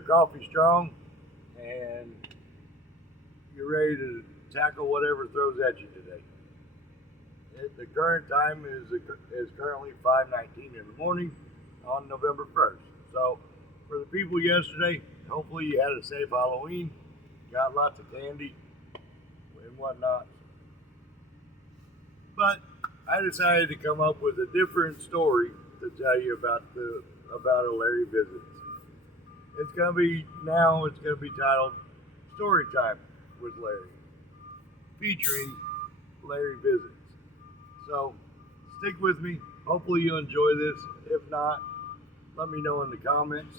you're coffee strong and you're ready to tackle whatever throws at you today. The current time is currently 5:19 in the morning on November 1st. So for the people yesterday, hopefully you had a safe Halloween, got lots of candy and whatnot. But I decided to come up with a different story to tell you about a Larry Visits. It's gonna be titled Story Time with Larry, featuring Larry Visits. So stick with me. Hopefully you enjoy this. If not, let me know in the comments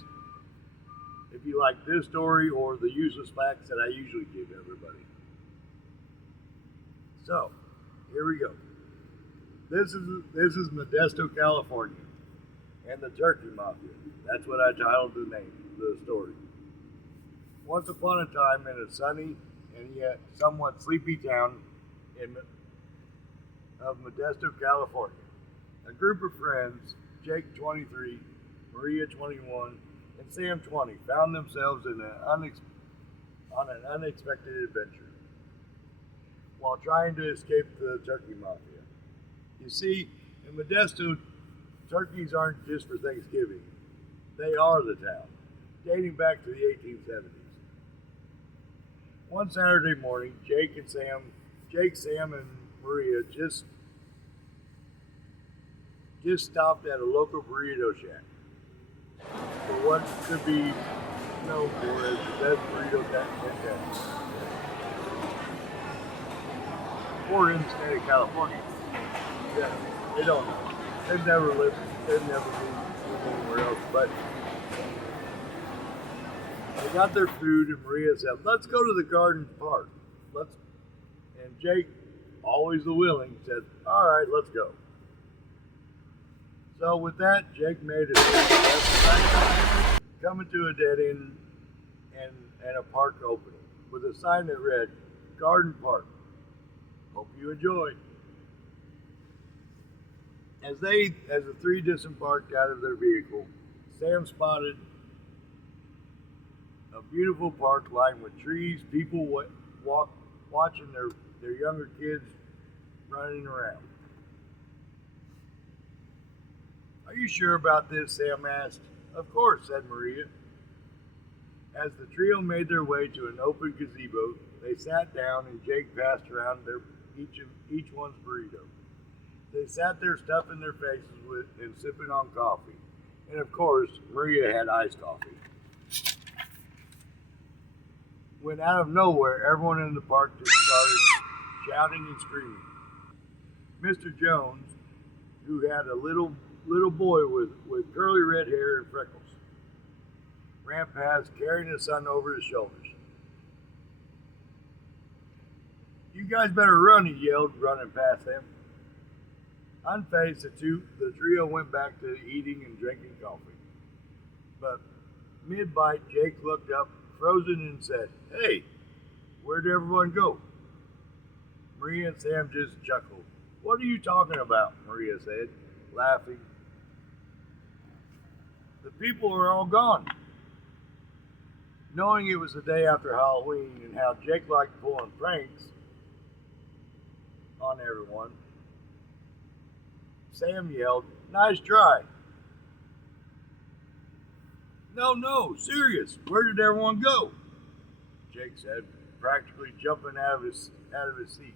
if you like this story or the useless facts that I usually give everybody. So here we go. This is Modesto, California, and the Turkey Mafia. That's what I titled the story. Once upon a time, in a sunny and yet somewhat sleepy town of Modesto, California, a group of friends, Jake 23, Maria 21, and Sam 20, found themselves on an unexpected adventure while trying to escape the Turkey Mafia. You see, in Modesto, turkeys aren't just for Thanksgiving. They are the town, dating back to the 1870s. One Saturday morning, Jake, Sam, and Maria just stopped at a local burrito shack for what could be known for as the best burrito shack in town, or in the state of California. Yeah, they don't know. They've never been anywhere else, but they got their food and Maria said, let's go to the garden park. And Jake, always the willing, said, all right, let's go. So with that, Jake made it coming to a dead end and a park opening with a sign that read, Garden Park. Hope you enjoy. As the three disembarked out of their vehicle, Sam spotted a beautiful park lined with trees, people watching their younger kids running around. Are you sure about this? Sam asked. Of course, said Maria. As the trio made their way to an open gazebo, they sat down and Jake passed around each one's burrito. They sat there stuffing their faces and sipping on coffee. And of course, Maria had iced coffee. When out of nowhere, everyone in the park just started shouting and screaming. Mr. Jones, who had a little boy with curly red hair and freckles, ran past carrying his son over his shoulders. You guys better run, he yelled, running past them. Unfazed, the trio went back to eating and drinking coffee. But mid-bite, Jake looked up, frozen, and said, Hey, where'd everyone go? Maria and Sam just chuckled. What are you talking about? Maria said, laughing. The people are all gone. Knowing it was the day after Halloween and how Jake liked pulling pranks on everyone, Sam yelled, Nice try. No, serious. Where did everyone go? Jake said, practically jumping out of his seat.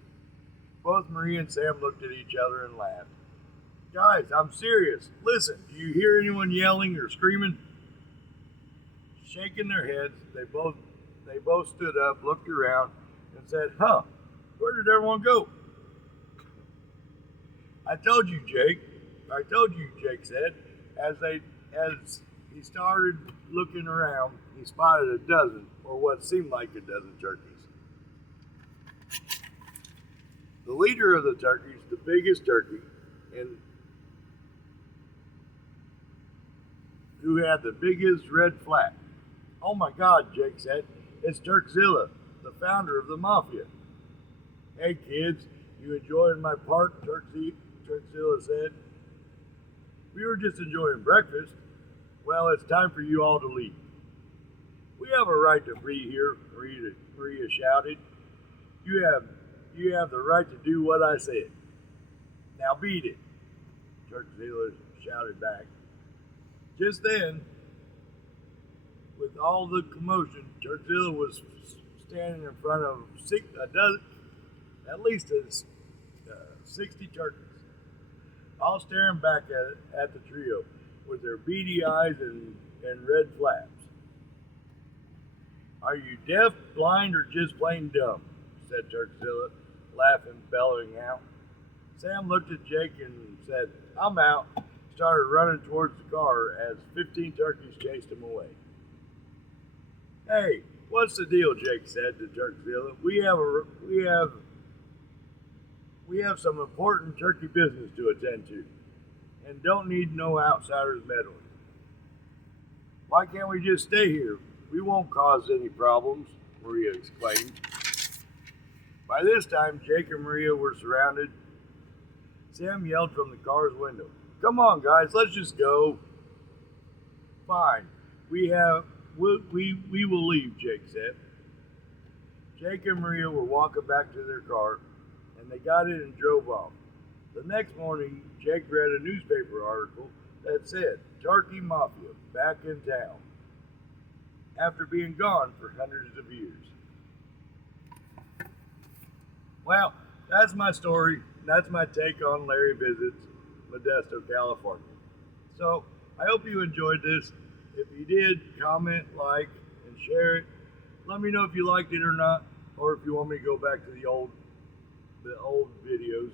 Both Maria and Sam looked at each other and laughed. Guys, I'm serious. Listen, do you hear anyone yelling or screaming? Shaking their heads, they both stood up, looked around, and said, where did everyone go? I told you, Jake, said. As he started looking around, he spotted a dozen, or what seemed like a dozen turkeys. The leader of the turkeys, the biggest turkey, and who had the biggest red flag. Oh my God, Jake said, it's Turkzilla, the founder of the Mafia. Hey kids, you enjoying my park, Turkzilla said. We were just enjoying breakfast. Well, it's time for you all to leave. We have a right to be here, Maria shouted. You have the right to do what I said. Now beat it, Turkzilla shouted back. Just then, with all the commotion, Turkzilla was standing in front of at least 60 turkeys, all staring back at the trio with their beady eyes and red flaps. Are you deaf, blind, or just plain dumb? Said Turkzilla, laughing, bellowing out. Sam looked at Jake and said, I'm out. Started running towards the car as 15 turkeys chased him away. Hey, what's the deal? Jake said to Turkzilla. We have some important turkey business to attend to, and don't need no outsiders meddling. Why can't we just stay here? We won't cause any problems, Maria exclaimed. By this time, Jake and Maria were surrounded. Sam yelled from the car's window, Come on, guys, let's just go. Fine, we will leave, Jake said. Jake and Maria were walking back to their car, and they got in and drove off. The next morning, Jake read a newspaper article that said, Turkey Mafia back in town, after being gone for hundreds of years. Well, that's my story. That's my take on Larry Visits Modesto, California. So, I hope you enjoyed this. If you did, comment, like, and share it. Let me know if you liked it or not, or if you want me to go back to the old videos.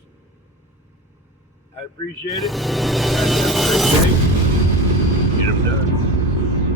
I appreciate it.